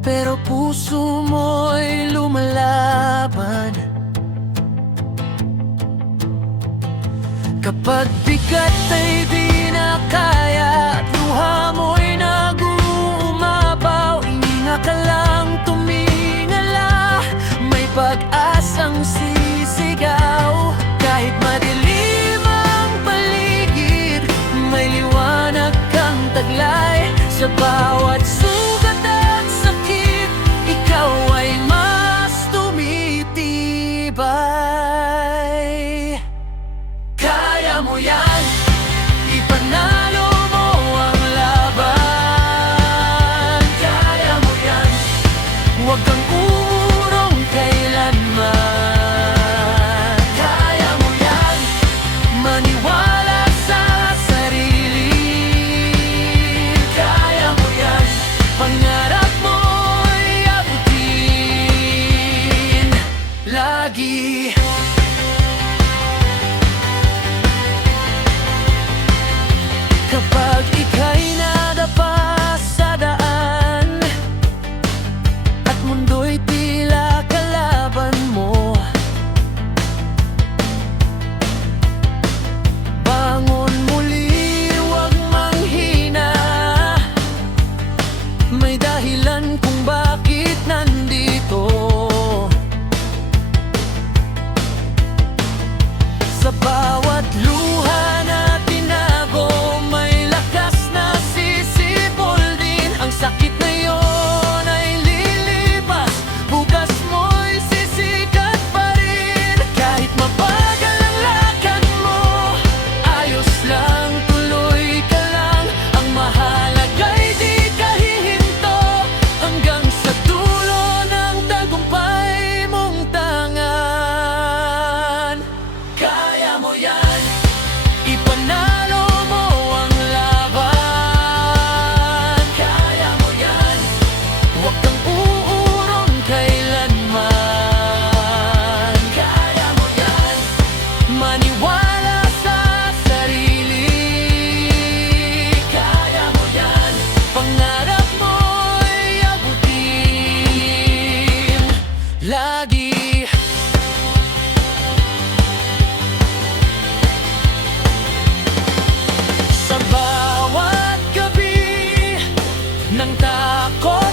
pero puso mo'y lumalaban. Kapag bigat ay di na kaya at luha mo'y nag-uumapaw, hininga ka lang, tumingala, may pag-asang sisigaw. Kahit madilim ang paligid, may liwanag kang taglay. Sa bawat sugat at sakit, ikaw ay mas tumitibay. Kaya mo yan, ipanalo mo ang laban. Kaya mo yan, huwag kang urong kailanman. Kaya mo yan, maniwala sa sarili. Kaya mo yan, pangarap mo'y abutin lagi. Kapag ika'y nadapa sa daan at mundo'y tila kalaban mo, bangon muli, huwag manghina. May dahilan kung bakit nandito. Sa bawat luha na tinago, may lakas na sisipol din. Ang sakit na yon ay lilipas, bukas mo'y sisikat pa rin. Kahit mabagal ang lakad mo, ayos lang, tuloy ka lang. Ang mahalaga'y di ka hihinto, hanggang sa dulo ng tagumpay mong tangan. Kaya mo yan, ipanalo mo ang laban. Kaya mo yan, huwag kang uurong kailanman. Kaya mo yan, maniwala sa sarili. Kaya mo yan, pangarap mo'y abutin lagi. Sa bawat gabi ng takot